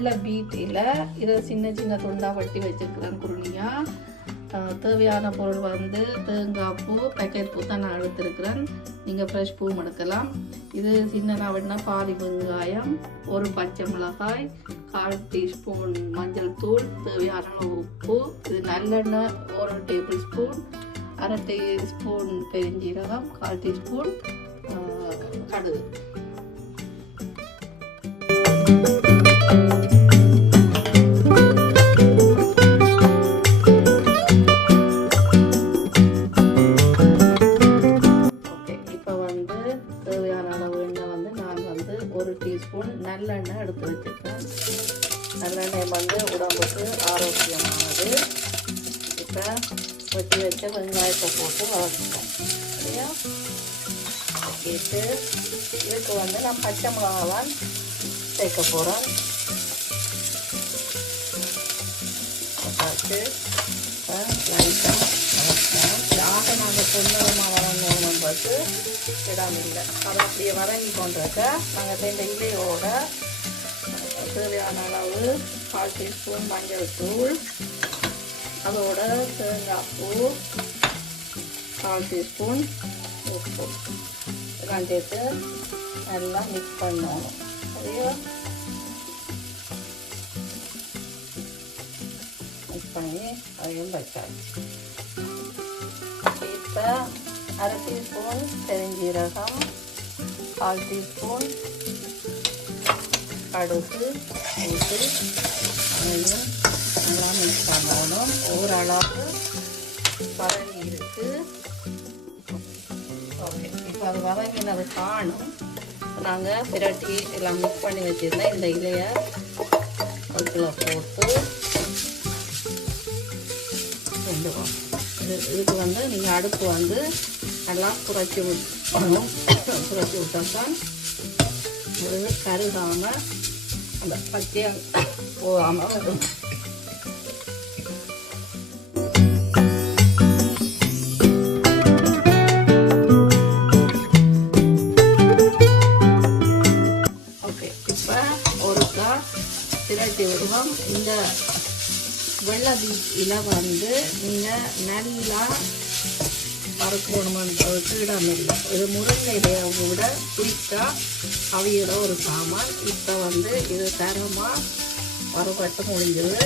வெள்ளை பீட்டில் இதை சின்ன சின்ன துண்டாக வெட்டி வச்சுருக்கிறேன் குருணியாக. தேவையான பொருள் வந்து தேங்காய் பூ, பேக்கெட் பூ தான் நான் எடுத்துருக்கிறேன். நீங்கள் ஃப்ரெஷ் பூ எடுக்கலாம். இது சின்ன வெட்டினா பாதி வெங்காயம், ஒரு பச்சை மிளகாய், 1/4 டீஸ்பூன் மஞ்சள் தூள், தேவையான உப்பு, இது நல்லெண்ணெய் 1 டேபிள் ஸ்பூன், 1/2 டீஸ்பூன் பெருஞ்சீரகம், 1/4 டீஸ்பூன் கடுகு. நல்லெண்ணெய் எடுத்து வச்சுருக்கேன். நல்லெண்ணெய் வந்து உடம்புக்கு ஆரோக்கியமானது. இப்போ வெட்டி வச்ச வெங்காயத்தை போட்டு வளர்த்துட்டேன். சரியா? கேட்டு இதுக்கு வந்து நான் பச்சை மிளகாய் சேர்க்க போகிறேன். பார்த்து லைட்டாக ஆக நாங்கள் பொன்னரமாக வளரணும் பார்த்து இடாமில்லை. அதை அப்படியே வதங்கி கொண்டிருக்க நாங்கள் இந்த இலையோட தேவையான அளவு 1/4 டீஸ்பூன் மஞ்சள் தூள், அதோட தேங்காய் பூ, 1/4 டீஸ்பூன் உப்பு இதெல்லாம் சேர்த்து நல்லா மிக்ஸ் பண்ணணும். சரியா? மிக்ஸ் பண்ணி அதையும் வச்சாச்சு. இப்போ 1/2 டீஸ்பூன் பெருஞ்சீரகம், 1/4 டீஸ்பூன் கடுகு போட்டு அதையும் நல்லா மிக்ஸ் பண்ணணும். ஓரளவு வதங்கி இருக்கு. ஓகே, இப்போ அது வதங்கினது காணும். நாங்கள் பிரட்டி எல்லாம் மிக்ஸ் பண்ணி வச்சுருந்தேன். இந்த இலையை அதுக்குள்ள போட்டு செஞ்சுவோம். இதுக்கு வந்து நீங்கள் அடுப்பு வந்து நல்லா குறைச்சி விடணும். குறைச்சி விட்டால் தான் அது கருகாமல் அந்த பச்சையாக போகாமல் வரும். ஓகே, இப்போ ஒருக்கா திரட்டி விடுவோம். இந்த வெள்ளை பீட்டில் வந்து நீங்கள் நல்லா வறுக்கணுமன்றதுக்கு இடமில்லை. இது முருங்கை இலையை விட குயிக்காக அவியிற ஒரு சாமான். இப்போ வந்து இது தரமாக வறுபட்டு முடிஞ்சது.